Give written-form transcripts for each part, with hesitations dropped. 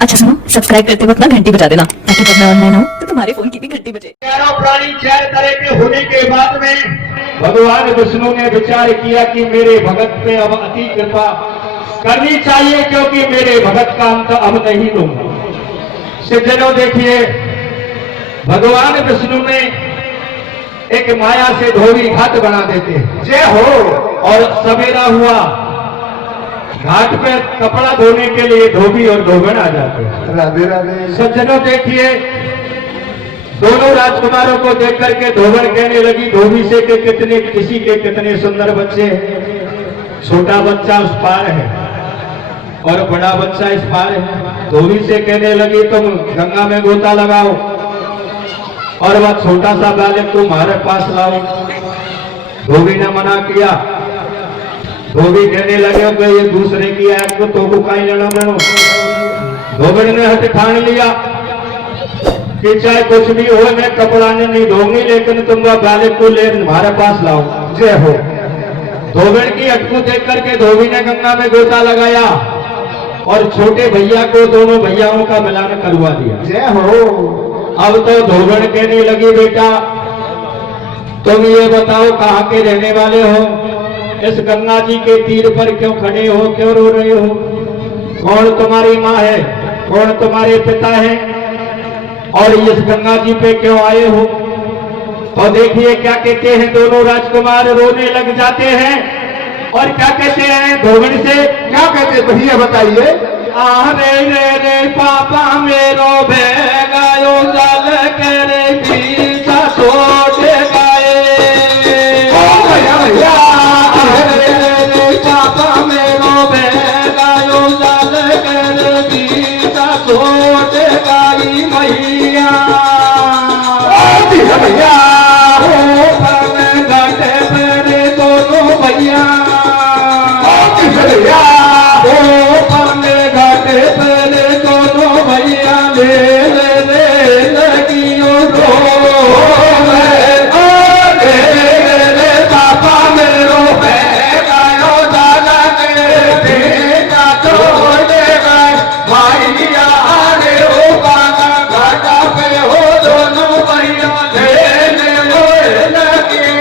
अच्छा सुनो, सब्सक्राइब करते वक्त ना घंटी बजा देना ताकि जब मैं ऑनलाइन आऊँ तो तुम्हारे फोन की भी घंटी बजे। चारों प्राणी 4 तरह के होने के बाद में भगवान विष्णु ने विचार किया कि मेरे भगत पे अब अति कृपा करनी चाहिए, क्योंकि मेरे भगत का अंत अब नहीं लूंगा। सज्जनों देखिए, भगवान विष्णु ने एक माया से धोबी घाट बना देते हैं। जय हो। और सवेरा हुआ, घाट पे कपड़ा धोने के लिए धोबी और धोबन आ जाते हैं। राधे राधे। सज्जनों देखिए, दोनों राजकुमारों को देख करके धोबन कहने लगी धोबी से कि कितने किसी के कितने सुंदर बच्चे हैं। छोटा बच्चा उस पार है और बड़ा बच्चा इस पार है। धोबी से कहने लगी तुम गंगा में गोता लगाओ और वह छोटा सा बालक तुम्हारे पास लाओ। धोबी ने मना किया। धोबी कहने लगे कि ये दूसरे की आग को तो कहीं लेना बनो। धोबी ने हट ठान लिया कि चाहे कुछ भी हो मैं कपड़ा नहीं धोंगी, लेकिन तुम वह बालक को ले तुम्हारे पास लाओ। जय हो। धोबी की हट को देख करके धोबी ने गंगा में गोता लगाया और छोटे भैया को दोनों भैयाओं का मिलान करवा दिया। जय हो। अब तो धोबन कहने लगी बेटा तुम ये बताओ कहाँ के रहने वाले हो, इस गंगा जी के तीर पर क्यों खड़े हो, क्यों रो रहे हो, कौन तुम्हारी माँ है, कौन तुम्हारे पिता है और इस गंगा जी पे क्यों आए हो। और देखिए क्या कहते हैं, दोनों राजकुमार रोने लग जाते हैं और क्या कहते हैं धोबन से, क्या कहते भैया बताइए। रे रे रे पापा मेरो भेगायो जल के रे पीछा छोड़ गाए। भैया भैया। रे रे रे पापा मेरो भेगायो जल के रे पीछा छोड़ गाई मैया। भैया घाटे मेरे दोनों भैया भैया। घाटे पहले दोनों भैया ले लगियो रो रे पापा मेरो गायो दादा के बेटा छोड़ गए भैया रे ओ बाबा घाटा पे हो दोनों भैया ले लगियो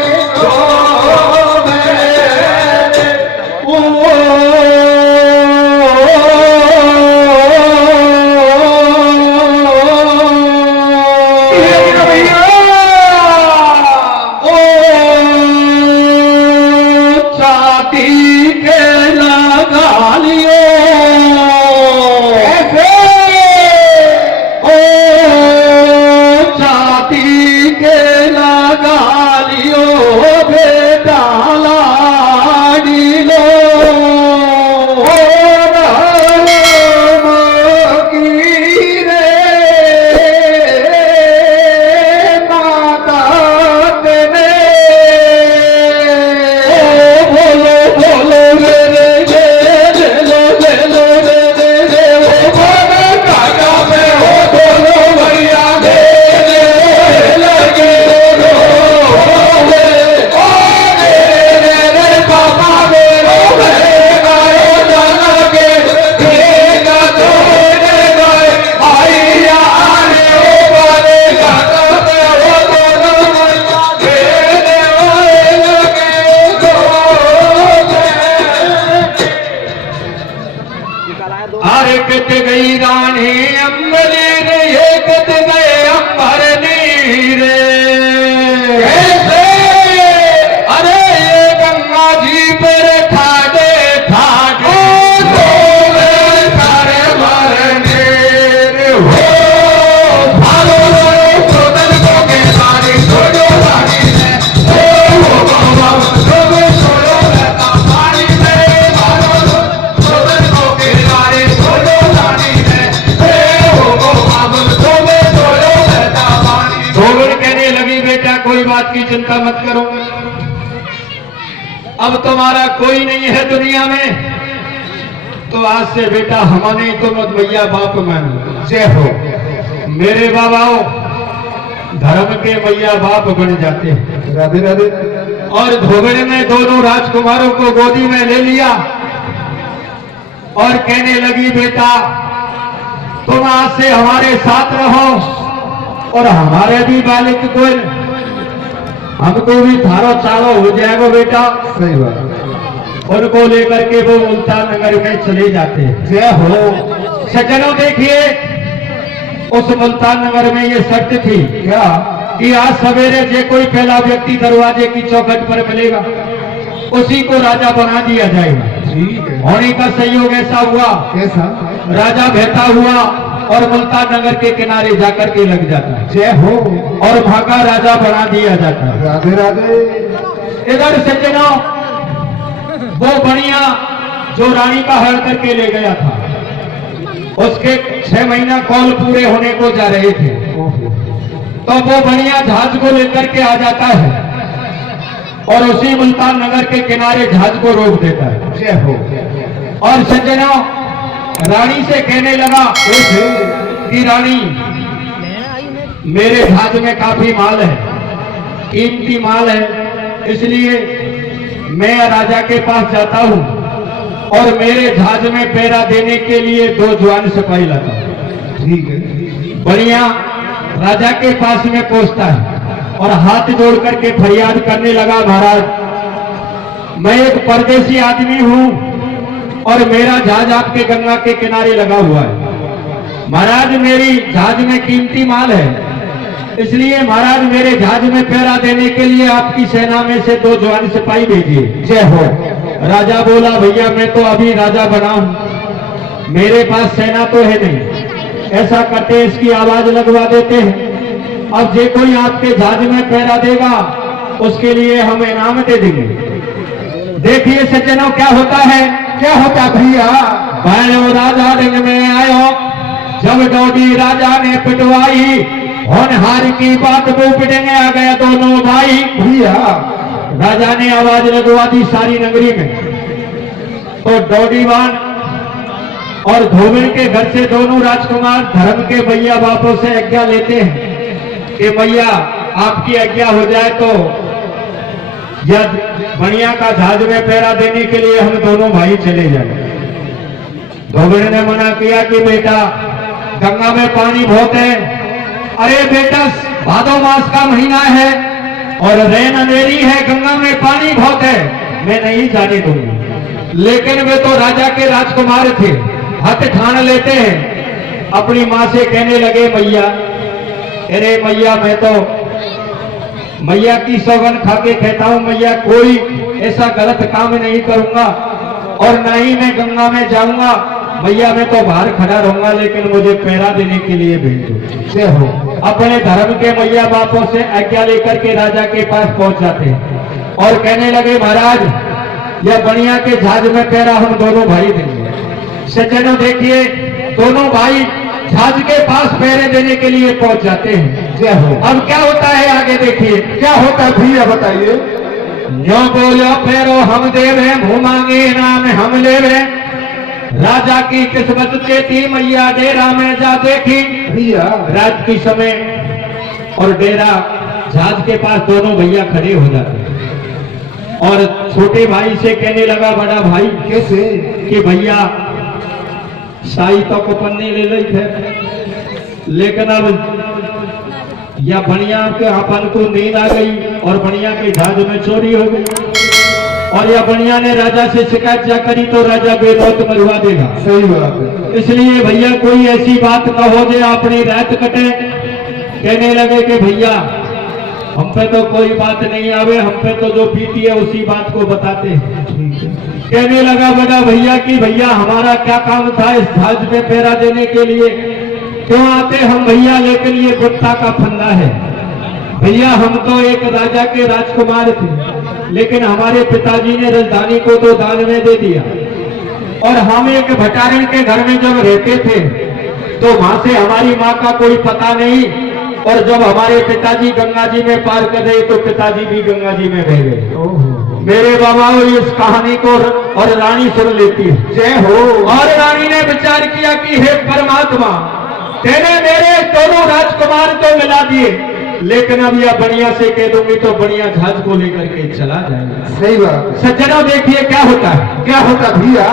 कत गई रानी अम्बली रे, ये कत गए अंबर नीरे। अरे ये गंगा जी पर ठाडे ठाडे सारे मरने हो। भालो सोदन को के सारी छोड़ो रानी ने छोड़ो रहता पानी में। भालो सोदन को के सारे छोड़ो रानी ने धोबन कहने लगी बेटा कोई बात की चिंता मत करो, अब तुम्हारा कोई नहीं है दुनिया में, तो आज से बेटा हमारे तो मत भैया बाप मान। जय हो। मेरे बाबाओ धर्म के भैया बाप बन जाते हैं। राधे राधे। और धोबन ने दोनों राजकुमारों को गोदी में ले लिया और कहने लगी बेटा तुम आज से हमारे साथ रहो और हमारे भी बालिक को हमको भी थारो चारो हो जाएगा बेटा। सही बात। उनको लेकर के वो मुल्तान नगर में चले जाते हैं। जय हो। सज्जनों देखिए, उस मुल्तान नगर में ये शर्त थी क्या? कि आज सवेरे जो कोई पहला व्यक्ति दरवाजे की चौखट पर मिलेगा उसी को राजा बना दिया जाएगा। ठीक है। होने का संयोग ऐसा हुआ, कैसा? राजा बहता हुआ और मुल्तान नगर के किनारे जाकर के लग जाता है। जय हो। और भागा राजा बना दिया जाता है। राधे राधे। इधर सज्जनों, वो बढ़िया जो रानी का हरण करके ले गया था, उसके 6 महीना कॉल पूरे होने को जा रहे थे, तो वो बढ़िया जहाज को लेकर के आ जाता है और उसी मुल्तान नगर के किनारे जहाज को रोक देता है। जय हो। और सज्जनों, रानी से कहने लगा कि रानी, मेरे जहाज में काफी माल है, कीमती माल है, इसलिए मैं राजा के पास जाता हूं और मेरे जहाज में पहरा देने के लिए 2 जवान सिपाही लाता हूं। ठीक है। बढ़िया राजा के पास में पहुंचता है और हाथ जोड़ करके फरियाद करने लगा, महाराज, मैं एक परदेसी आदमी हूं और मेरा जहाज आपके गंगा के किनारे लगा हुआ है। महाराज, मेरी जहाज में कीमती माल है, इसलिए महाराज मेरे जहाज में पहरा देने के लिए आपकी सेना में से 2 जवान सिपाही भेजिए। जय हो। राजा बोला, भैया मैं तो अभी राजा बना हूं, मेरे पास सेना तो है नहीं। ऐसा करते इसकी आवाज लगवा देते हैं, अब जे कोई आपके जहाज में पहरा देगा उसके लिए हम इनाम दे देंगे। देखिए सज्जनों, क्या होता है? क्या होता भैया? पहले राजा रंग में आयो, जब डोडी राजा ने पिटवाई, होनहार की बात वो पिटेंगे आ गया दोनों भाई। भैया राजा ने आवाज लगवा दी सारी नगरी में, तो डोडीवान और धोबिन के घर से दोनों राजकुमार धर्म के भैया बापों से आज्ञा लेते हैं कि भैया आपकी आज्ञा हो जाए तो यद बढ़िया का जहाज में पहरा देने के लिए हम दोनों भाई चले जाए। धोबिन ने मना किया कि बेटा गंगा में पानी बहुत है। अरे बेटा, भादो मास का महीना है और रैन अंधेरी है, गंगा में पानी बहुत है, मैं नहीं जाने दूंगी। लेकिन वे तो राजा के राजकुमार थे, हथ ठान लेते हैं। अपनी माँ से कहने लगे, मैया, अरे मैया, मैं तो मैया की सौगन खा के कहता हूं, मैया कोई ऐसा गलत काम नहीं करूंगा और ना ही मैं गंगा में जाऊंगा। मैया मैं तो बाहर खड़ा रहूंगा, लेकिन मुझे पहरा देने के लिए भेज दो। जय हो। अपने धर्म के मैया बापों से आज्ञा लेकर के राजा के पास पहुंच जाते हैं और कहने लगे, महाराज, यह बढ़िया के जहाज में पहरा हम दोनों भाई देंगे। सज्जनों देखिए, दोनों भाई जहाज के पास पहरे देने के लिए पहुंच जाते हैं। जय हो। अब क्या होता है आगे देखिए। क्या होता है भैया बताइए? जो बोलो फेरो हम देवे, मुंह मांगे नाम हम लेवे, राजा की किस्मत चेती, मैया डेरा में जा देखी। भैया रात के समय और डेरा जहाज के पास दोनों भैया खड़े हो जाते हैं और छोटे भाई से कहने लगा, बड़ा भाई, कैसे? कि भैया साई तो को पन्ने ले ली थे, लेकिन अब या बढ़िया के अपन को नींद आ गई और बढ़िया के जहाज में चोरी हो गई और या बढ़िया ने राजा से शिकायत जा करी तो राजा बेमौत मरवा देगा। सही बात है। इसलिए भैया कोई ऐसी बात न हो जाए अपनी रात कटे। कहने लगे कि भैया हम पे तो कोई बात नहीं आवे, हम पे तो जो बीती है उसी बात को बताते हैं। कहने लगा बड़ा भैया कि भैया हमारा क्या काम था इस जहाज पे पहरा देने के लिए, क्यों आते हम भैया, लेकिन ये गुप्ता का फंदा है भैया। हम तो एक राजा के राजकुमार थे, लेकिन हमारे पिताजी ने राजधानी को तो दान में दे दिया और हम एक भटारण के घर में जब रहते थे तो वहां से हमारी माँ का कोई पता नहीं, और जब हमारे पिताजी गंगा जी में पार कर गए तो पिताजी भी गंगा जी में बह गए। मेरे बाबा इस कहानी को और रानी सुन लेती है। जय हो। और रानी ने विचार किया कि हे परमात्मा, तेने मेरे दोनों राजकुमार तो मिला दिए, लेकिन अब यह बढ़िया से कह दूंगी तो बढ़िया जहाज को लेकर के चला जाएगा। सही बात। सज्जनों देखिए क्या होता है। क्या होता भैया?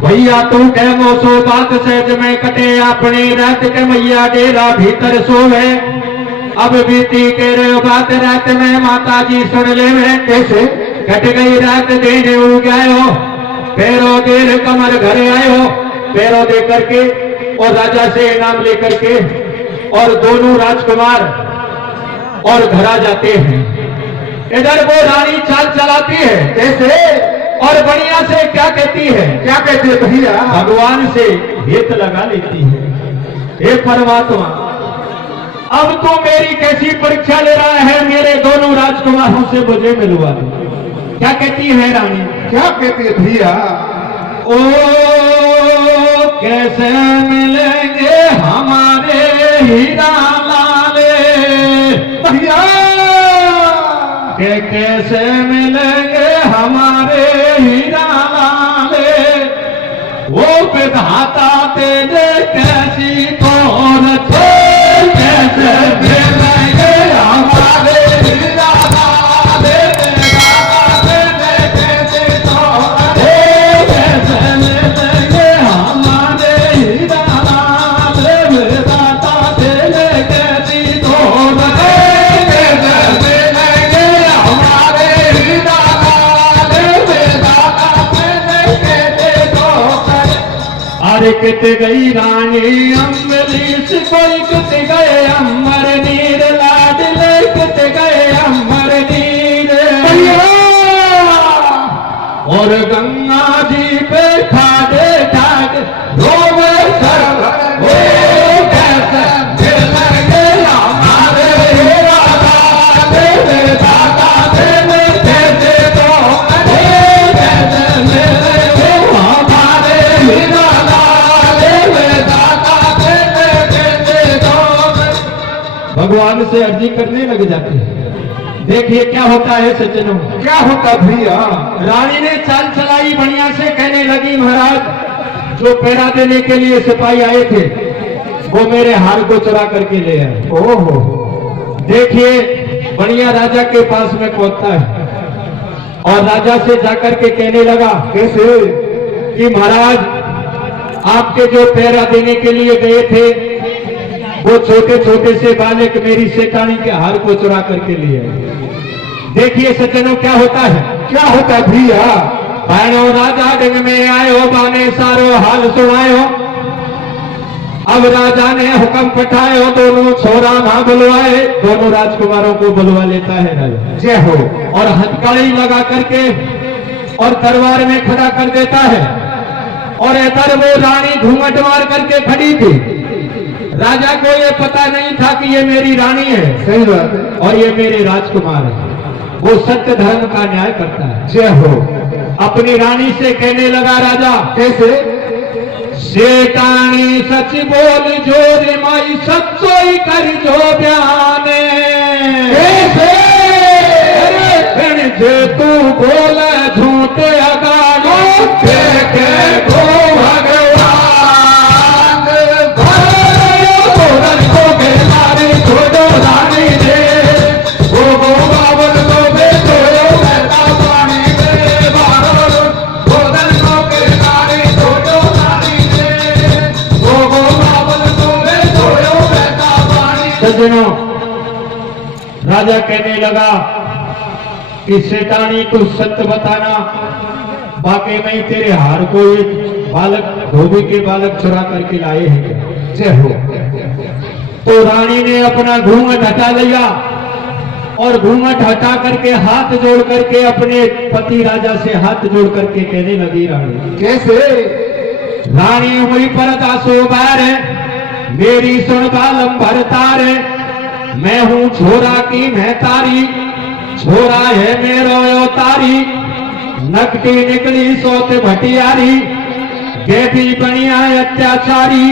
भैया तू कहमो सो बात सहज में कटे अपनी रात के मैया डेरा भीतर सोवे अब बीती के रे बात रात में माता जी सुन ले में कैसे कट गई रात देने उड़ गए पैरों देर कमर घर आए हो पैरों दे करके और राजा से इनाम लेकर के और दोनों राजकुमार और घर आ जाते हैं। इधर वो रानी चाल चलाती है कैसे और बढ़िया से क्या कहती है भैया भगवान से हित लगा लेती है। हे परमात्मा अब तो मेरी कैसी परीक्षा ले रहा है मेरे दोनों राजकुमारों से मुझे मिलवा दो। क्या कहती है रानी क्या कहती है भैया ओ कैसे मिलेंगे हमारे हीरा लाले भैया के कैसे मिलेंगे हमारे हीरा लाले वो विधाता तेरे कैसी तोर कैसे मिलेंगे हमारे हीरा लाले विधाता तेरे कैसी तोर कैसे मिलेंगे हमारे हीरा लाले विधाता तेरे कैसी तोर अरे कित गई रानी अम्बरीश कोई कित गए अमर नीर लाडले कित गए अमर नीर और गंगा जी पे ठाडे ठाड रोवे सर कैसे मिलेंगे हमारे हीरा लाले दादा देने कैसे तो कैसे मिलेंगे हमारे हीरा भगवान से अर्जी करने लग जाते हैं। देखिए क्या होता है सज्जनों क्या होता भैया रानी ने चाल चलाई बढ़िया से कहने लगी महाराज जो पहरा देने के लिए सिपाही आए थे वो मेरे हार को चुरा करके ले आए। ओहो देखिए बढ़िया राजा के पास में पहुंचता है और राजा से जाकर के कहने लगा कैसे कि महाराज आपके जो पहरा देने के लिए गए थे वो छोटे छोटे से बालक मेरी सेठानी के हार को चुरा करके लिए। देखिए सज्जनों क्या होता है भैया बहनों राजा डंग में आयो बाने सारो हाल सुनायो अब राजा ने हुक्म पठायो दोनों छोरा ना बुलवाए दोनों राजकुमारों को बुलवा लेता है राजा जय हो और हथकड़ी लगा करके और दरबार में खड़ा कर देता है और इधर वो रानी घूंघट मार करके खड़ी थी। राजा को ये पता नहीं था कि ये मेरी रानी है सही बात है और ये मेरे राजकुमार है। वो सत्य धर्म का न्याय करता है। जय हो अपनी रानी से कहने लगा राजा कैसे सेठानी सच बोल जो रे माई सच्चोई कर जो बयाने कैसे जे तू बोल झूठे अगाड़ो के गो भगवान को के मारी छोड़ो रानी दे वो गो बाबल को बेचो बैठा पानी दे मारो गोदन को के मारी छोड़ो रानी दे वो गो बाबल को बेचो बैठा पानी। सज्जनों राजा कहने लगा कि सेठानी तू सत्य बताना बाकी में तेरे हार को एक बालक धोबी के बालक चुरा करके लाए हैं क्या? जय हो तो रानी ने अपना घूंघट हटा लिया और घूंघट हटा करके हाथ जोड़ करके अपने पति राजा से हाथ जोड़ करके कहने लगी रानी कैसे रानी हुई परदा सोबार मेरी सुन बालम भरतार मैं हूं छोरा की मैं तारी छोरा है मेरो यो तारी नकटी निकली सोत भटियारी गैबी बनिया अत्याचारी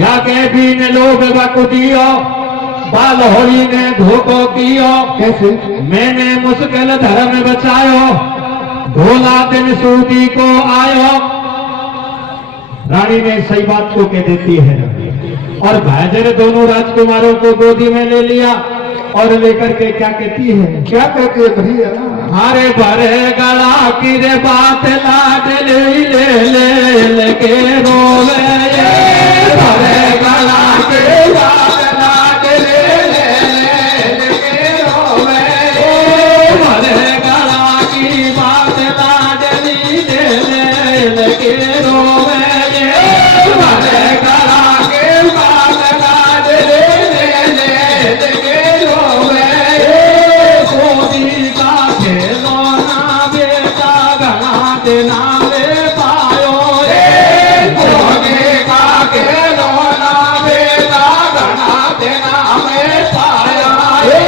या गैबी ने लोग बकुदियो बाल होली ने धोखो कियो कैसे मैंने मुश्किल धर्म बचायो भोला दिन सूदी को आयो। रानी ने सही बात को कह देती है और भाईजर दोनों राजकुमारों को गोदी में ले लिया और लेकर के क्या कहती है? क्या कहते हैं भैया? हरे भरे गला की रे बात लाड ले के रोवे ये भरे गला की बात लाड ले के रोवे ये भरे गला की बात लाड ले के रोवे ये भरे गला की बात लाड ले के रोवे गोदी का खेलौना बेटा घना देना रे पायो रे गोदी का खेलौना बेटा घना देना में पाया रे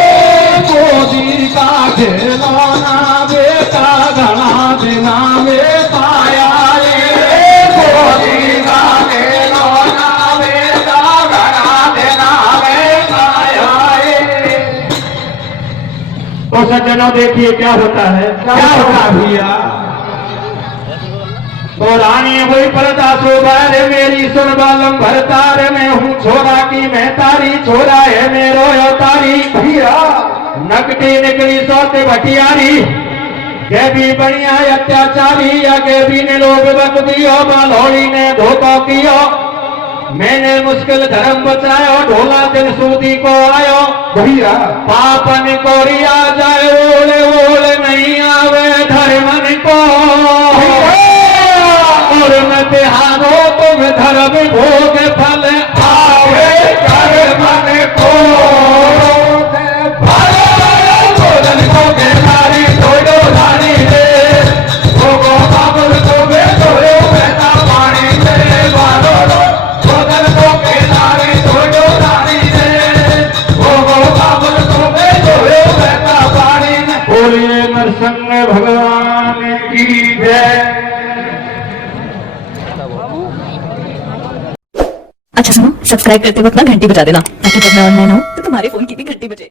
गोदी का खेलौना बेटा घना देना में पाया रे गोदी का खेलौना बेटा घना देना में पाया रे। तो सज्जनों देखिए क्या होता है, क्या होता भैया। तो रानी वही पर्दा शोभा रे मेरी सुन बालम भरतार मैं हूँ छोरा की मैं तारी छोरा है मेरो यो तारी भैया। नकटी निकली सौते भटियारी के भी बढ़िया अत्याचारी या के भी ने लोग बक दियो बालोड़ी ने धोखा कियो मैंने मुश्किल धर्म बचायो ढोला दिल सूदी को आयो भैया पापन कोरिया जाए ओले ओले नहीं आवे धर्मन को और न बिहारो तुम धर्म भोग फल आवे धर्मन को भोजन को के नारी छोड़ो रानी रे भोगो बाबुल को बे छोड़ो बेटा पानी से वालो भोजन को के नारी छोड़ो रानी रे भोगो बाबुल को बे छोड़ो बेटा पानी में बोलिए नरसिंह भगवान की जय। अच्छा सुनो, सब्सक्राइब करते वक्त ना घंटी बजा देना ताकि जब मैं ऑनलाइन आऊँ तो तुम्हारे फोन की भी घंटी बजे।